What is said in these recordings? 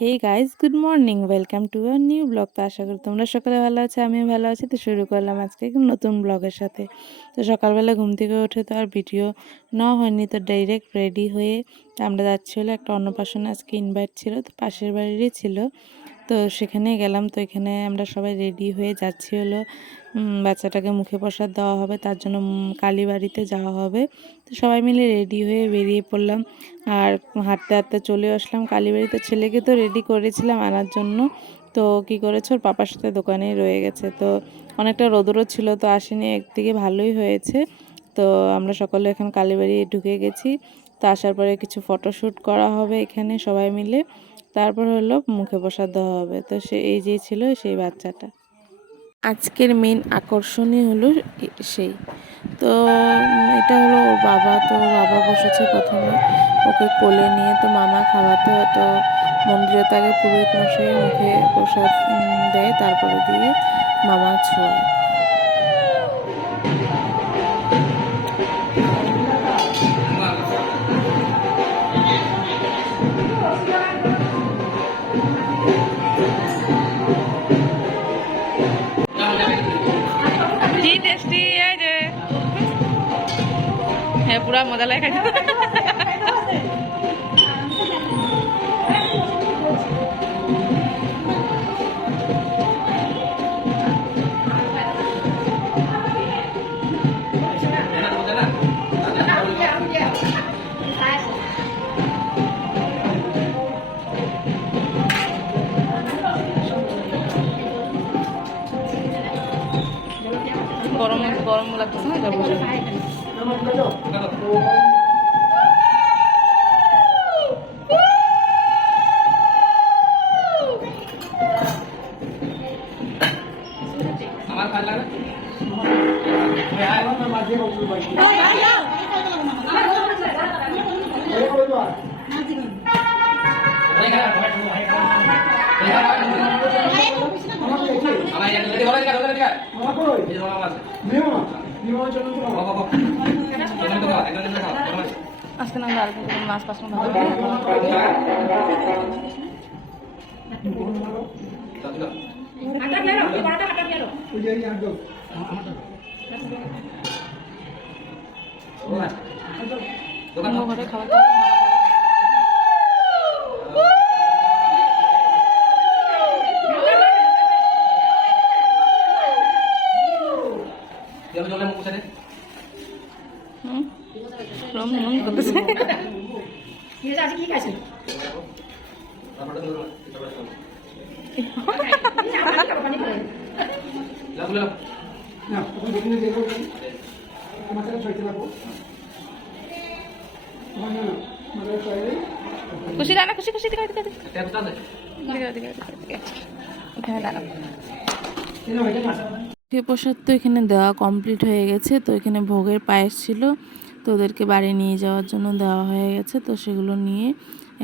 Hey guys, good morning, welcome to a new blog. তো আশা করি তোমরা সকালে ভালো আছো, আমিও ভালো আছি। তো শুরু করলাম আজকে একটু নতুন ব্লগের সাথে। তো সকালবেলা ঘুম থেকে উঠে তো আর ভিডিও নেওয়া হয়নি, তো ডাইরেক্ট রেডি হয়ে আমরা যাচ্ছি হলো একটা অন্নপ্রাশনে। আজকে ইনভাইট ছিল, তো পাশের বাড়িরই ছিল, তো সেখানে গেলাম। তো এখানে আমরা সবাই রেডি হয়ে যাচ্ছি হলো বাচ্চাটাকে মুখে প্রসাদ দেওয়া হবে, তার জন্য কালীবাড়িতে যাওয়া হবে। তো সবাই মিলে রেডি হয়ে বেরিয়ে পড়লাম, আর হাঁটতে হাঁটতে চলে আসলাম কালীবাড়িতে। ছেলেকে তো রেডি করেছিলাম আনার জন্য, তো কি করেছে, ওর পাপার সাথে দোকানেই রয়ে গেছে। তো অনেকটা রোদরও ছিল, তো আসেনি, একদিকে ভালোই হয়েছে। তো আমরা সকলে এখন কালীবাড়ি ঢুকে গেছি। তো আসার পরে কিছু ফটোশ্যুট করা হবে এখানে সবাই মিলে, তারপর হলো মুখে প্রসাদ দেওয়া হবে। তো এই যে ছিল সেই বাচ্চাটা, আজকের মেন আকর্ষণই হলো সেই। তো এটা হলো ওর বাবা। তো ওর বাবা বসেছে প্রথমে ওকে কোলে নিয়ে, তো মামা খাওয়াতে হতো। মন্দিরে তো আগে পুরোহিত মশাই মুখে প্রসাদ দেয়, তারপরে দিয়ে মামা ছোঁয়ায়। কি টেস্টি, এই যে হ্যাঁ, পুরা মজা লাগে। গরম গরম লাগতেছে না, এটা বসে আমার ভালো লাগে। আজকে না মাছ পাঁচ ঘরে খাবার কি খাইছে খুশি দাঁড়া, খুশি খুশি এখানে দাঁড়াও। প্রসাদ তো এখানে দেওয়া কমপ্লিট হয়ে গেছে। তো এখানে ভোগের পায়েস ছিল, তো ওদেরকে বাড়ি নিয়ে যাওয়ার জন্য দেওয়া হয়ে গেছে। তো সেগুলো নিয়ে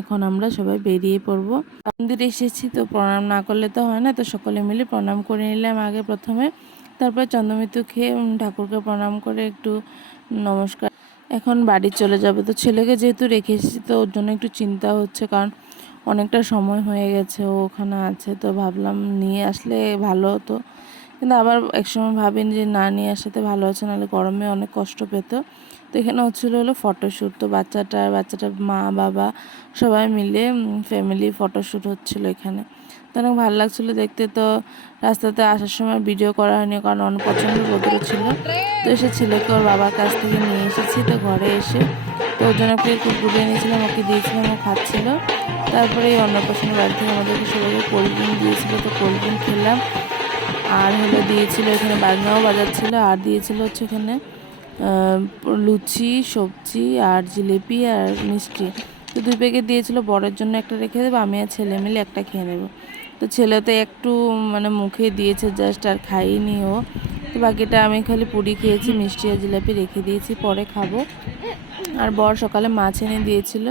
এখন আমরা সবাই বেরিয়ে পড়বো। মন্দিরে এসেছি, তো প্রণাম না করলে তো হয় না, তো সকলে মিলে প্রণাম করে নিলাম আগে প্রথমে, তারপর চন্দ্রমিত্র খেয়ে ঠাকুরকে প্রণাম করে একটু নমস্কার। এখন বাড়ি চলে যাবে। তো ছেলেকে যেহেতু রেখে এসেছি, তো ওর জন্য একটু চিন্তা হচ্ছে, কারণ অনেকটা সময় হয়ে গেছে ও ওখানে আছে। তো ভাবলাম নিয়ে আসলে ভালো হতো, কিন্তু আবার একসময় ভাবিনি যে না নিয়ে আসাতে ভালো আছে, নাহলে গরমে অনেক কষ্ট পেত। তো এখানে হচ্ছিলো হলো ফটোশ্যুট। তো বাচ্চাটার মা বাবা সবাই মিলে ফ্যামিলি ফটোশ্যুট হচ্ছিলো এখানে। তো অনেক ভালো লাগছিলো দেখতে। তো রাস্তাতে আসার সময় ভিডিও করা হয়নি, কারণ অনেক প্রচণ্ড রোদ্র ছিল। তো এসে ছেলেকে ওর বাবার কাছ থেকে নিয়ে এসেছি। তো ঘরে এসে তো ওর জন্য একটা কুকুরে নিয়েছিলাম, ওকে দিয়েছিলাম, ও খাচ্ছিল। তারপরে এই অন্নপ্রাশনের বাড়ি থেকে আমাদেরকে সবাইকে কোল্ড ড্রিঙ্ক দিয়েছিলো, তো কোল্ড ড্রিঙ্ক খেলাম। আর হলো দিয়েছিল এখানে বাজনাও বাজাচ্ছিল, আর দিয়েছিল হচ্ছে এখানে লুচি, সবজি আর জিলিপি আর মিষ্টি। তো 2 প্যাকেট দিয়েছিল, বড়ের জন্য একটা রেখে দেবো, আমি আর ছেলে মিলে একটা খেয়ে নেব। তো ছেলে তো একটু মুখে দিয়েছে জাস্ট, আর খাইনি ও। তো বাকিটা আমি খালি পুরি খেয়েছি, মিষ্টি আর জিলাপি রেখে দিয়েছি, পরে খাবো। আর বর সকালে মাছ এনে দিয়েছিল,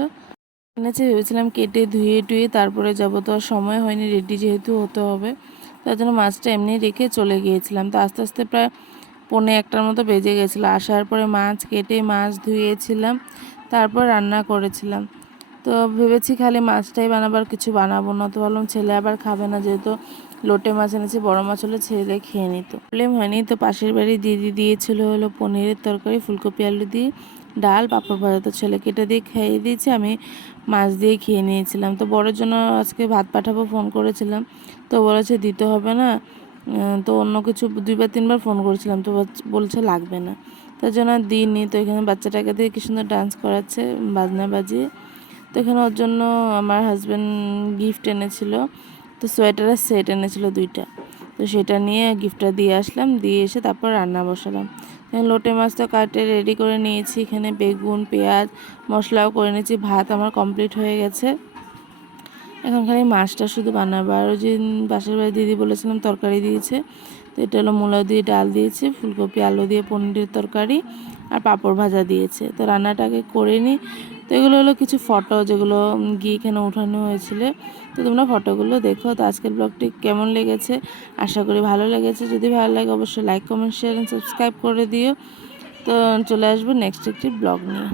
এনেছে, ভেবেছিলাম কেটে ধুয়ে টুয়ে তারপরে যাব, তো আর সময় হয়নি, রেডি যেহেতু হতে হবে, তার জন্য মাছটা এমনি রেখে চলে গিয়েছিলাম। তো আস্তে আস্তে প্রায় 1:45টার মতো বেজে গেছিলো। আসার পরে মাছ কেটে মাছ ধুয়েছিলাম, তারপর রান্না করেছিলাম। তো ভেবেছি খালি মাছটাই বানাবার, কিছু বানাবো না। তো ভাবলাম ছেলে আবার খাবে না, যেহেতু লোটে মাছ এনেছি, বড় মাছ হলে ছেলে খেয়ে নিত, প্রবলেম হয়নি। তো পাশের বাড়ি দিদি দিয়েছিল হলো পনিরের তরকারি, ফুলকপি আলু দিয়ে, ডাল, পাঁপড় ভাজা। তো ছেলেকে এটা দিয়ে খাইয়ে দিয়েছি, আমি মাছ দিয়ে খেয়ে নিয়েছিলাম। তো বড়োর জন্য আজকে ভাত পাঠাবো ফোন করেছিলাম, তো বলেছে দিতে হবে না। তো অন্য কিছু 2-3বার ফোন করেছিলাম, তো বলছে লাগবে না, তার জন্য আর দিইনি। তো এখানে বাচ্চাটাকে দিয়ে কি সুন্দর ডান্স করাচ্ছে বাজনা বাজিয়ে। তো এখানে ওর জন্য আমার হাজব্যান্ড গিফট এনেছিল, তো সোয়েটারের সেট এনেছিল 2টা, তো সেটা নিয়ে গিফটটা দিয়ে আসলাম, দিয়ে এসে তারপর রান্না বসালাম। লোটে মাছ তো কাটে রেডি করে নিয়েছি, এখানে বেগুন, পেঁয়াজ, মশলাও করে নিয়েছি। ভাত আমার কমপ্লিট হয়ে গেছে, এখন খালি মাছটা শুধু বানাবো। আর ওই যে পাশের বাড়ি দিদি বলেছিলাম তরকারি দিয়েছে, তো এটা হলো মূলা দিয়ে ডাল দিয়েছে, ফুলকপি আলু দিয়ে পনিরের তরকারি, আর পাঁপড় ভাজা দিয়েছে। তো রান্নাটাকে করে নিই। তো এগুলো হলো কিছু ফটো যেগুলো গিয়ে এখানে উঠানো হয়েছিল, তো তোমরা ফটোগুলো দেখো। তো আজকের ব্লগটি কেমন লেগেছে, আশা করি ভালো লেগেছে। যদি ভালো লাগে অবশ্যই like, comment, share and subscribe করে দিও। তো চলে আসবো নেক্সট একটি ব্লগ নিয়ে।